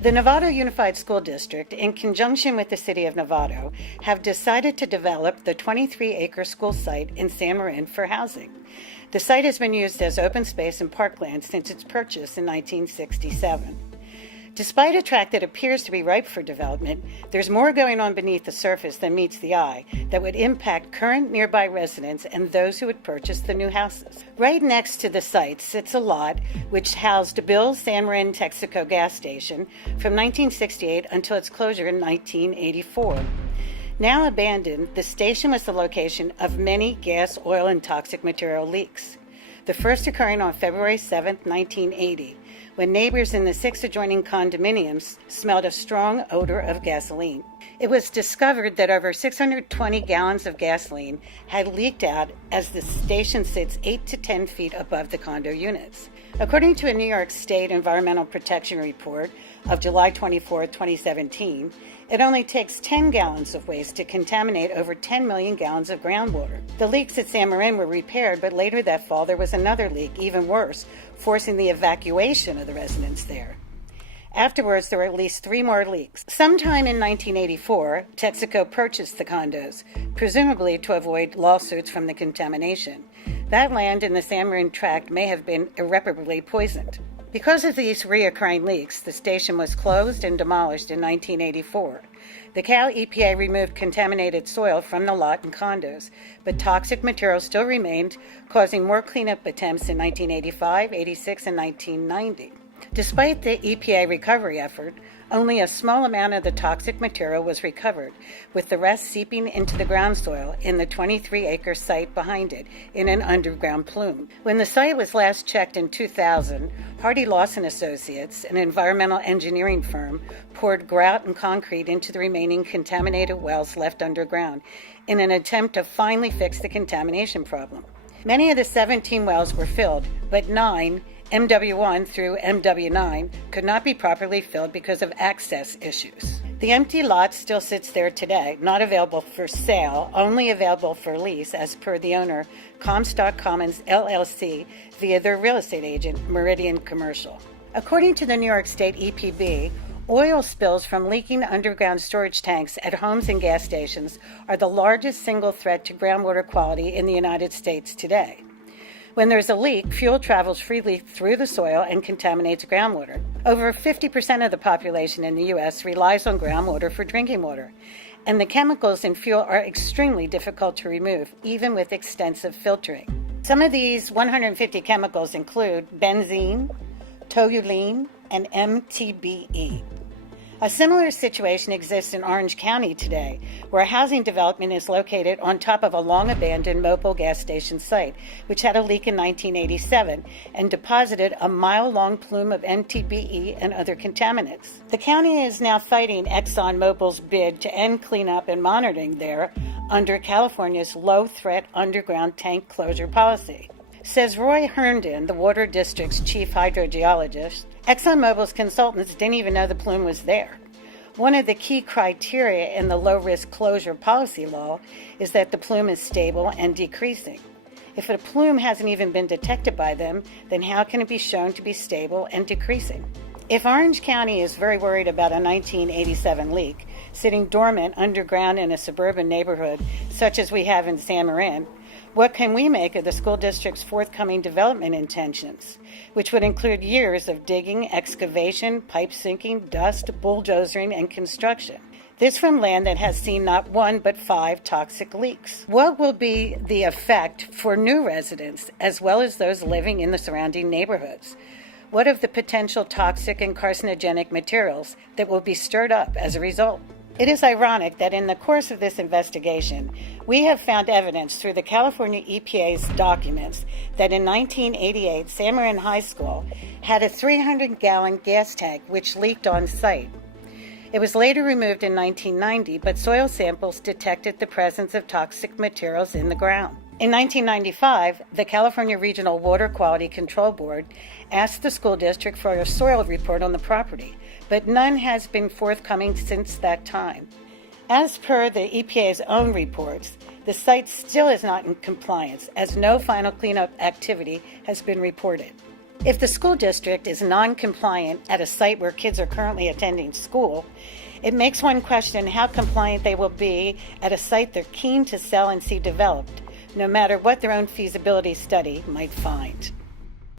The Novato Unified School District, in conjunction with the City of Novato, have decided to develop the 23-acre school site in San Marin for housing. The site has been used as open space and parkland since its purchase in 1967. Despite a tract that appears to be ripe for development, there's more going on beneath the surface than meets the eye that would impact current nearby residents and those who would purchase the new houses. Right next to the site sits a lot which housed Bill's San Marin Texaco gas station from 1968 until its closure in 1984. Now abandoned, the station was the location of many gas, oil, and toxic material leaks. The first occurring on February 7, 1980, when neighbors in the 6 adjoining condominiums smelled a strong odor of gasoline. It was discovered that over 620 gallons of gasoline had leaked out as the station sits 8 to 10 feet above the condo units. According to a New York State Environmental Protection Report of July 24, 2017, it only takes 10 gallons of waste to contaminate over 10 million gallons of groundwater. The leaks at San Marin were repaired, but later that fall there was another leak, even worse, forcing the evacuation of the residents there. Afterwards, there were at least 3 more leaks. Sometime in 1984, Texaco purchased the condos, presumably to avoid lawsuits from the contamination. That land in the San Marin tract may have been irreparably poisoned. Because of these reoccurring leaks, the station was closed and demolished in 1984. The Cal EPA removed contaminated soil from the lot and condos, but toxic material still remained, causing more cleanup attempts in 1985, 86, and 1990. Despite the EPA recovery effort, only a small amount of the toxic material was recovered, with the rest seeping into the ground soil in the 23-acre site behind it in an underground plume. When the site was last checked in 2000, Hardy Lawson Associates, an environmental engineering firm, poured grout and concrete into the remaining contaminated wells left underground in an attempt to finally fix the contamination problem. Many of the 17 wells were filled, but 9, MW1 through MW9, could not be properly filled because of access issues. The empty lot still sits there today, not available for sale, only available for lease as per the owner, Comstock Commons LLC, via their real estate agent, Meridian Commercial. According to the New York State EPB, oil spills from leaking underground storage tanks at homes and gas stations are the largest single threat to groundwater quality in the United States today. When there's a leak, fuel travels freely through the soil and contaminates groundwater. Over 50% of the population in the U.S. relies on groundwater for drinking water, and the chemicals in fuel are extremely difficult to remove, even with extensive filtering. Some of these 150 chemicals include benzene, toluene, and MTBE. A similar situation exists in Orange County today, where a housing development is located on top of a long-abandoned Mobil gas station site, which had a leak in 1987 and deposited a mile-long plume of MTBE and other contaminants. The county is now fighting ExxonMobil's bid to end cleanup and monitoring there under California's low-threat underground tank closure policy. Says Roy Herndon, the Water District's chief hydrogeologist, ExxonMobil's consultants didn't even know the plume was there. One of the key criteria in the low-risk closure policy law is that the plume is stable and decreasing. If a plume hasn't even been detected by them, then how can it be shown to be stable and decreasing? If Orange County is very worried about a 1987 leak sitting dormant underground in a suburban neighborhood such as we have in San Marin, what can we make of the school district's forthcoming development intentions, which would include years of digging, excavation, pipe sinking, dust, bulldozering, and construction? This from land that has seen not 1 but 5 toxic leaks. What will be the effect for new residents as well as those living in the surrounding neighborhoods? What of the potential toxic and carcinogenic materials that will be stirred up as a result? It is ironic that in the course of this investigation, we have found evidence through the California EPA's documents that in 1988, San Marin High School had a 300-gallon gas tank which leaked on site. It was later removed in 1990, but soil samples detected the presence of toxic materials in the ground. In 1995, the California Regional Water Quality Control Board asked the school district for a soil report on the property, but none has been forthcoming since that time. As per the EPA's own reports, the site still is not in compliance, as no final cleanup activity has been reported. If the school district is non-compliant at a site where kids are currently attending school, it makes one question how compliant they will be at a site they're keen to sell and see developed, no matter what their own feasibility study might find.